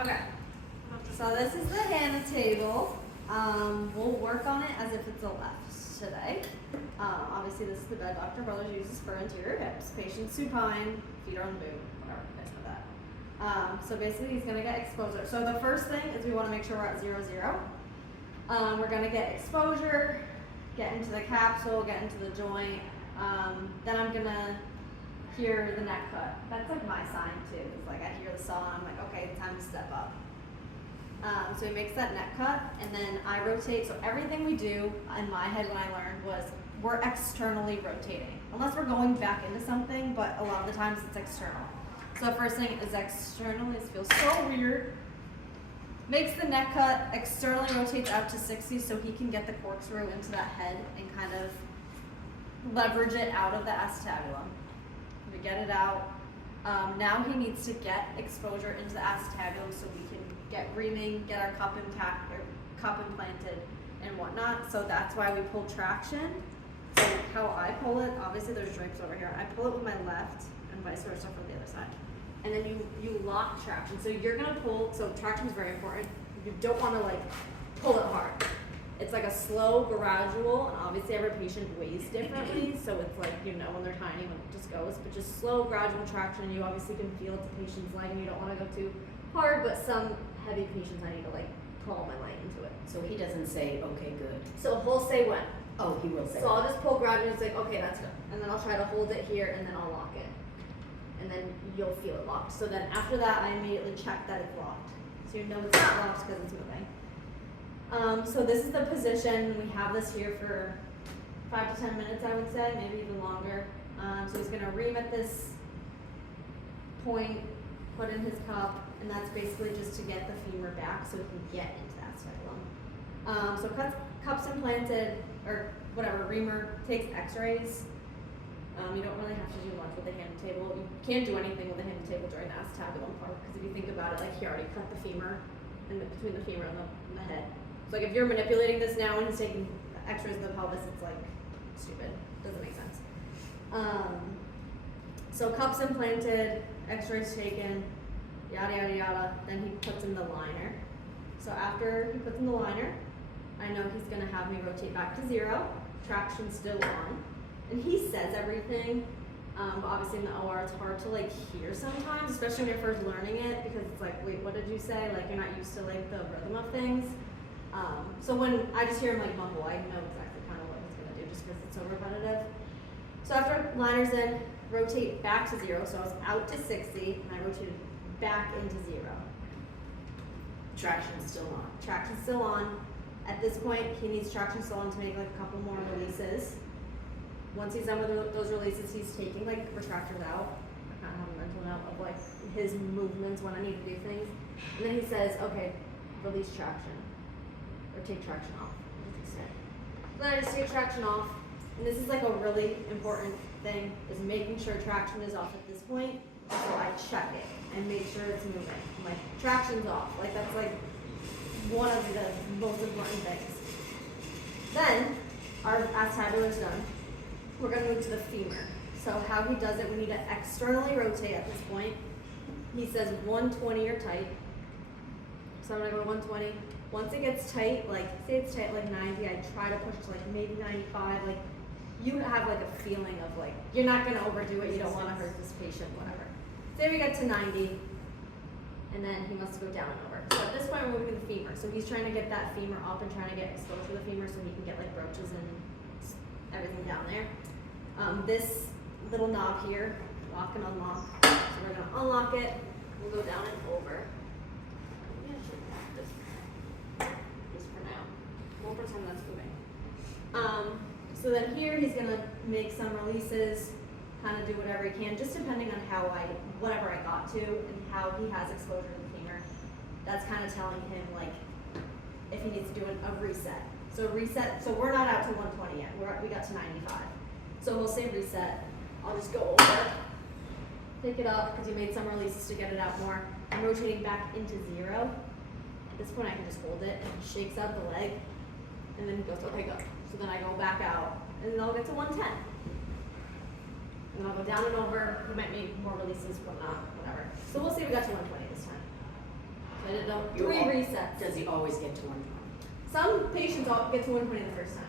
Okay, so this is the Hana Table. We'll work on it as if it's a left today. Obviously this is the bed Dr. Brothers uses for anterior hips. Patient supine, feet are on the boot, whatever, you guys know that. So basically he's gonna get exposure. So the first thing is we wanna make sure we're at 0, 0. We're gonna get exposure, get into the capsule, get into the joint. Then I'm gonna hear the neck cut. That's like my sign too. It's like I hear the saw and I'm like, okay, it's time to step up. So he makes that neck cut and then I rotate. So everything we do in my head when I learned was we're externally rotating. Unless we're going back into something, but a lot of the times it's external. So the first thing is externally. This feels so weird. Makes the neck cut, externally rotates out to 60 so he can get the corkscrew into that head and kind of leverage it out of the acetabulum. We get it out. Now he needs to get exposure into the acetabulum so we can get reaming, get our cup intact or cup implanted and whatnot. So that's why we pull traction. So how I pull it, obviously there's drapes over here. I pull it with my left and vice versa for the other side. And then you lock traction. So you're gonna pull, so traction is very important. You don't wanna like pull it hard. It's like a slow, gradual, and obviously every patient weighs differently, so it's like, you know, when they're tiny, when it just goes, but just slow, gradual traction. You obviously can feel it the patient's leg, and you don't want to go too hard, but some heavy patients, I need to like pull my leg into it. So he doesn't say, okay, good. So he'll say when. Oh, he will say. So I'll just pull gradually, it's like, okay, that's good. And then I'll try to hold it here, and then I'll lock it. And then you'll feel it locked. So then after that, I immediately check that it's locked. So you know it's not locked because it's moving. So this is the position. We have this here for 5 to 10 minutes, I would say, maybe even longer. So he's gonna ream at this point, put in his cup, and that's basically just to get the femur back so he can get into that speculum. So cups implanted, or whatever, reamer, takes x-rays. You don't really have to do much with the Hana Table. You can't do anything with the Hana Table during the acetabulum part, because if you think about it, like he already cut the femur in between the femur and the head. So like if you're manipulating this now and he's taking x-rays of the pelvis, it's like stupid. Doesn't make sense. So cups implanted, x-rays taken, yada yada yada. Then he puts in the liner. So after he puts in the liner, I know he's gonna have me rotate back to 0. Traction's still on. And he says everything. But obviously in the OR it's hard to like hear sometimes, especially when you're first learning it, because it's like, wait, what did you say? Like you're not used to like the rhythm of things. So when I just hear him like mumble, I know exactly kind of what he's gonna do just because it's so repetitive. So after liner's in, rotate back to 0. So I was out to 60 and I rotated back into 0. Traction's still on. Traction's still on. At this point, he needs traction still on to make like a couple more releases. Once he's done with those releases, he's taking like retractors out. I kind of have a mental note of like his movements when I need to do things. And then he says, okay, release traction. Or take traction off. So then I just take traction off. And this is like a really important thing, is making sure traction is off at this point. So I check it and make sure it's moving. I'm like, traction's off. Like that's like one of the most important things. Then our acetabular is done. We're gonna move to the femur. So how he does it, we need to externally rotate at this point. He says 120 or tight. So I'm gonna go to 120. Once it gets tight, like say it's tight like 90, I try to push to like maybe 95. Like you have like a feeling of like, you're not gonna overdo it, you don't wanna hurt this patient, whatever. Say we get to 90, and then he wants to go down and over. So at this point we're moving to the femur. So he's trying to get that femur up and trying to get exposure to the femur so he can get like roaches and everything down there. This little knob here, lock and unlock. So we're gonna unlock it, we'll go down and over. Just for now. We'll pretend that's moving. So then here he's gonna make some releases, kind of do whatever he can, just depending on whatever I got to and how he has exposure to the femur. That's kind of telling him like if he needs to do a reset. So reset, so we're not out to 120 yet, we got to 95. So we'll say reset. I'll just go over, pick it up, because you made some releases to get it out more. I'm rotating back into 0. At this point I can just hold it, and he shakes out the leg, and then he goes, okay, go. So then I go back out, and then I'll get to 110. And I'll go down and over, we might make more releases, whatnot, whatever. So we'll say we got to 120 this time. So I did You 3 all- resets. Does he always get to 120? Some patients get to 120 the first time.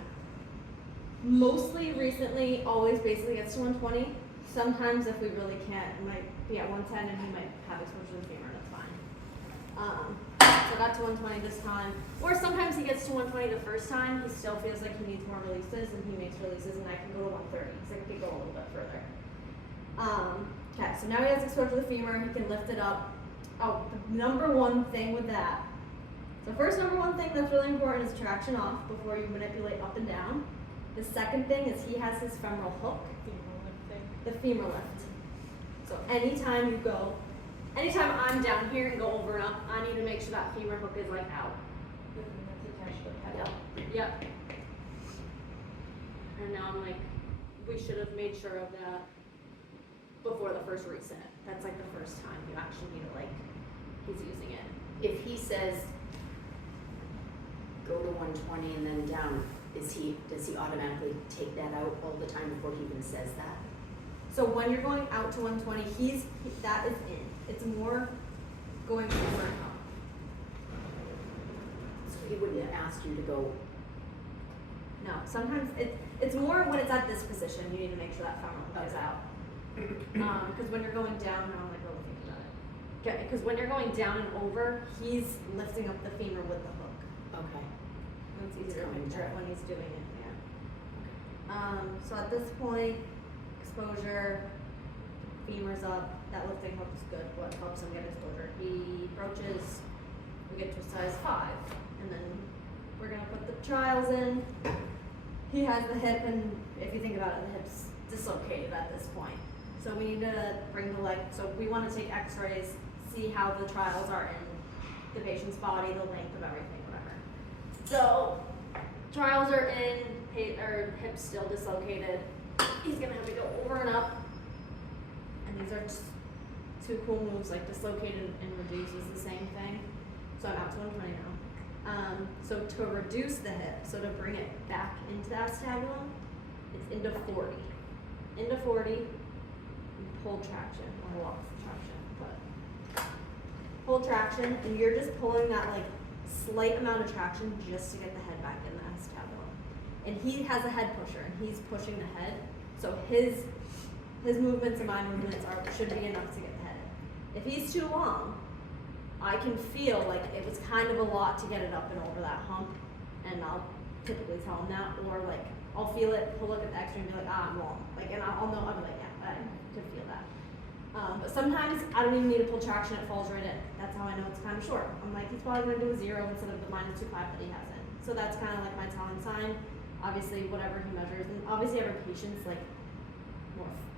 Mostly recently, always basically gets to 120. Sometimes if we really can't, it might be at 110 and he might have exposure to the femur, that's fine. So I got to 120 this time. Or sometimes he gets to 120 the first time, he still feels like he needs more releases and he makes releases and I can go to 130 because I can go a little bit further. Okay, so now he has exposure to the femur, he can lift it up. Oh, the number one thing with that. So first number one thing that's really important is traction off before you manipulate up and down. The second thing is he has his femoral hook, the femur lift. So anytime I'm down here and go over and up, I need to make sure that femur hook is like out. Yep. And now I'm like, we should have made sure of that before the first reset. That's like the first time you actually need to like, he's using it. If he says, go to 120 and then down, does he automatically take that out all the time before he even says that? So when you're going out to 120, that is in. It's more going over and up. So he wouldn't ask you to go. No, sometimes it's more when it's at this position, you need to make sure that femoral hook is out. Because when you're going down, now I'm like really thinking about it. Okay, because when you're going down and over, he's lifting up the femur with the hook. Okay. And it's easier to Coming picture it down. when he's doing it, yeah. So at this point, exposure, femur's up, that lifting hook is good. What helps him get exposure? He approaches, we get to a size 5, and then we're gonna put the trials in. He has the hip, and if you think about it, the hip's dislocated at this point. So we need to bring the leg, so we want to take x-rays, see how the trials are in the patient's body, the length of everything, whatever. So, trials are in, hip's still dislocated. He's gonna have to go over and up. And these are just 2 cool moves, like dislocated and reduce is the same thing. So I'm out to 120 now. So to reduce the hip, so to bring it back into the acetabulum, it's into 40. Into 40, pull traction, or lock traction, but pull traction, and you're just pulling that like slight amount of traction just to get the head back in the acetabulum. And he has a head pusher, and he's pushing the head, so his movements and my movements should be enough to get the head in. If he's too long, I can feel like it was kind of a lot to get it up and over that hump, and I'll typically tell him that, or like I'll feel it, he'll look at the x-ray and be like, I'm long, like, and I'll know, I'll be like, yeah, I could feel that. But sometimes I don't even need to pull traction, it falls right in. That's how I know it's kind of short. I'm like, he's probably gonna do a 0 instead of the -2.5 that he has in. So that's kind of like my telling sign. Obviously, whatever he measures, and obviously every patient's like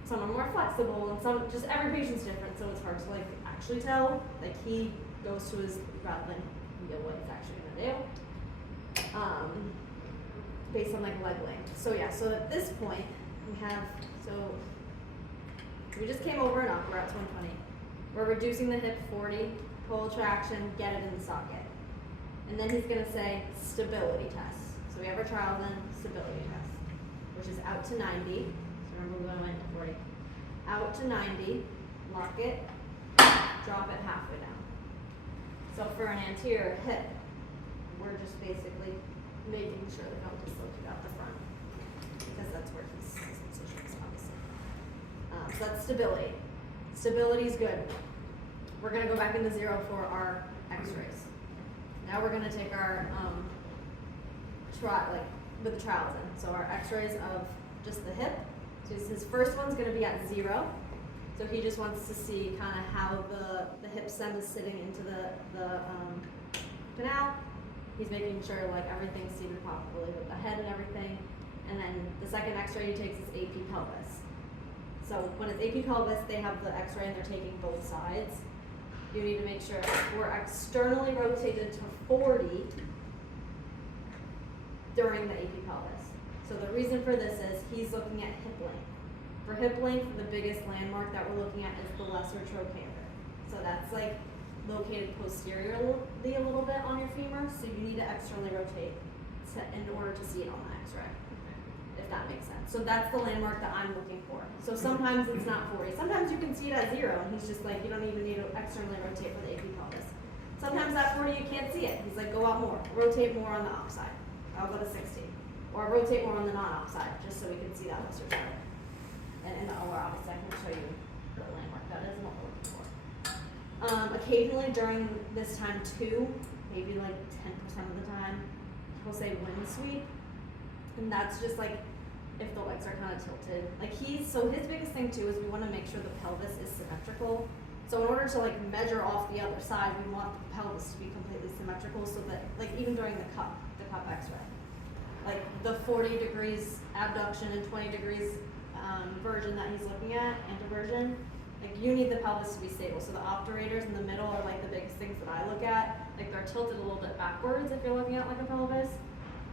some are more flexible, and some, just every patient's different, so it's hard to like actually tell. Like he goes to his rather than feel what he's actually gonna do. Based on like leg length. So yeah, so at this point we just came over and up, we're at 120. We're reducing the hip 40, pull traction, get it in the socket. And then he's gonna say stability test. So we have our trial then, stability test, which is out to 90. So remember we went to 40. Out to 90, lock it, drop it halfway down. So for an anterior hip, we're just basically making sure the belt is located out the front, because that's where his position is, obviously. So that's stability. Stability is good. We're gonna go back into 0 for our x-rays. Now we're gonna take our, with the trials in. So our x-rays of just the hip. So his first one's gonna be at 0. So he just wants to see kind of how the hip stem is sitting into the canal. He's making sure like everything's seated properly with the head and everything. And then the second x-ray he takes is AP pelvis. So when it's AP pelvis, they have the x-ray and they're taking both sides. You need to make sure we're externally rotated to 40 during the AP pelvis. So the reason for this is he's looking at hip length. For hip length, the biggest landmark that we're looking at is the lesser trochanter. So that's like located posteriorly a little bit on your femur, so you need to externally rotate in order to see it on the x-ray, if that makes sense. So that's the landmark that I'm looking for. So sometimes it's not 40. Sometimes you can see it at 0, and he's just like, you don't even need to externally rotate for the AP pelvis. Sometimes you can't see it. He's like, go out more, rotate more on the op side. I'll go to 60. Or rotate more on the non-op side, just so we can see that lesser side. And in the OR, obviously, I can show you the landmark that is and what we're looking for. Occasionally during this time too, maybe like 10% of the time, he'll say wind sweep. And that's just like if the legs are kind of tilted. Like so his biggest thing too is we want to make sure the pelvis is symmetrical. So in order to like measure off the other side, we want the pelvis to be completely symmetrical so that like even during the cup x-ray, like the 40 degrees abduction and 20 degrees version that he's looking at, anteversion, like you need the pelvis to be stable. So the obturators in the middle are like the biggest things that I look at. Like they're tilted a little bit backwards if you're looking at like a pelvis.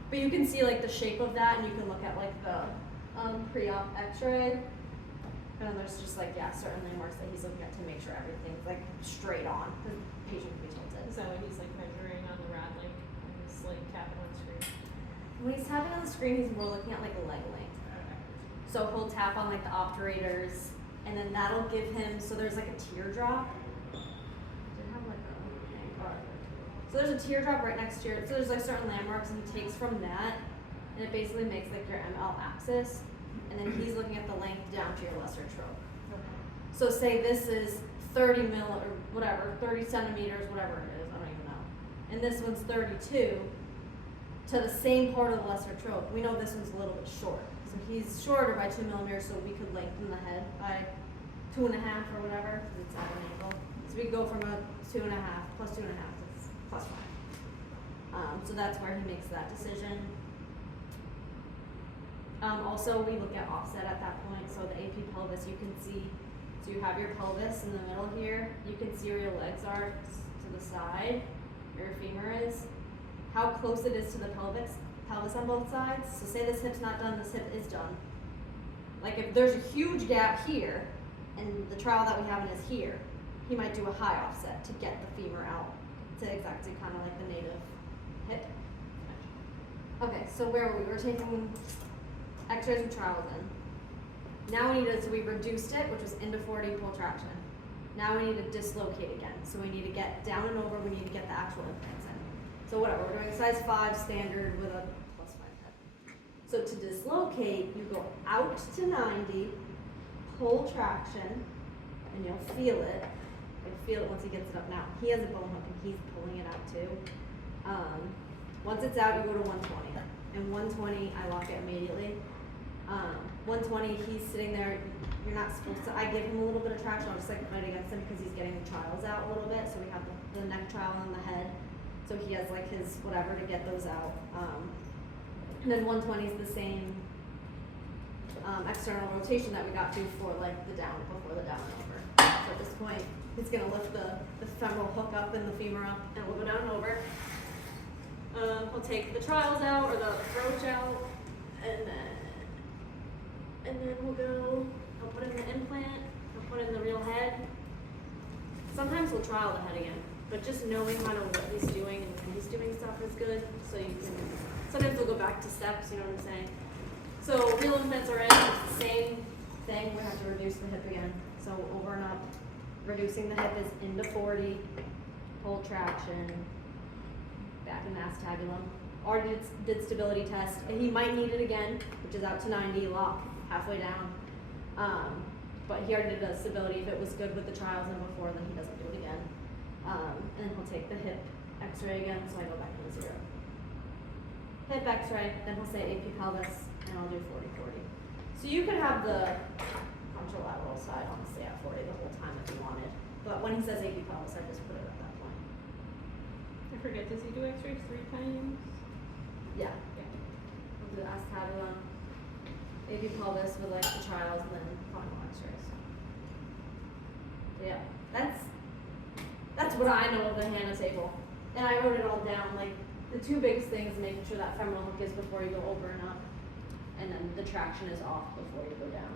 But you can see like the shape of that, and you can look at like the pre-op x-ray. And there's just like, yeah, certain landmarks that he's looking at to make sure everything's like straight on. The patient can be tilted. Is that what he's like measuring on the rad link? And he's like tapping on the screen? When he's tapping on the screen, he's more looking at like a leg length. So he'll tap on like the obturators, and then that'll give him, so there's like a teardrop. So there's a teardrop right next to your, so there's like certain landmarks, and he takes from that, and it basically makes like your ML axis, and then he's looking at the length down to your lesser trope. So say this is 30 mil or whatever, 30 centimeters, whatever it is, I don't even know. And this one's 32 to the same part of the lesser trope. We know this one's a little bit short. So he's shorter by 2 millimeters, so we could lengthen the head by 2.5 or whatever, because it's at an angle. So we could go from a 2.5 plus 2.5 to plus 5. So that's where he makes that decision. Also, we look at offset at that point. So the AP pelvis, you can see, so you have your pelvis in the middle here. You can see where your legs are to the side, where your femur is. How close it is to the pelvis on both sides. So say this hip's not done, this hip is done. Like if there's a huge gap here, and the trial that we have in is here, he might do a high offset to get the femur out to exactly kind of like the native hip. Okay, so where were we? We're taking x-rays and trials in. Now we need to, so we reduced it, which was into 40 pull traction. Now we need to dislocate again. So we need to get down and over, we need to get the actual implants in. So whatever, we're doing size 5 standard with a plus 5 head. So to dislocate, you go out to 90, pull traction, and you'll feel it. You'll feel it once he gets it up now. He has a bone hook and he's pulling it out too. Once it's out, you go to 120. And 120, I lock it immediately. 120, he's sitting there, you're not supposed to, I give him a little bit of traction, I'll just like fight against him because he's getting the trials out a little bit. So we have the neck trial and the head. So he has like his whatever to get those out. And then 120 is the same external rotation that we got to for like the down, before the down and over. So at this point, he's gonna lift the femoral hook up and the femur up, and we'll go down and over. He'll take the trials out or the approach out, and then we'll go, I'll put in the implant, I'll put in the real head. Sometimes we'll trial the head again, but just knowing kind of what he's doing and when he's doing stuff is good, so you can, sometimes we'll go back to steps, you know what I'm saying? So real implants are in, it's the same thing, we have to reduce the hip again. So over and up, reducing the hip is into 40, pull traction, back in acetabulum. Already did stability test, and he might need it again, which is out to 90, lock, halfway down. But he already did a stability. If it was good with the trials and before, then he doesn't do it again. And then he'll take the hip x-ray again, so I go back to 0. Hip x-ray, then he'll say AP pelvis, and I'll do 40-40. So you could have the contralateral side, honestly, at 40 the whole time if you wanted. But when he says AP pelvis, I just put it at that point. I forget, does he do x-rays 3 times? Yeah. We'll do acetabulum, AP pelvis with like the trials, and then final x-rays. Yeah, that's what I know of the Hana Table. And I wrote it all down, like the 2 biggest things, making sure that femoral hook is before you go over and up, and then the traction is off before you go down.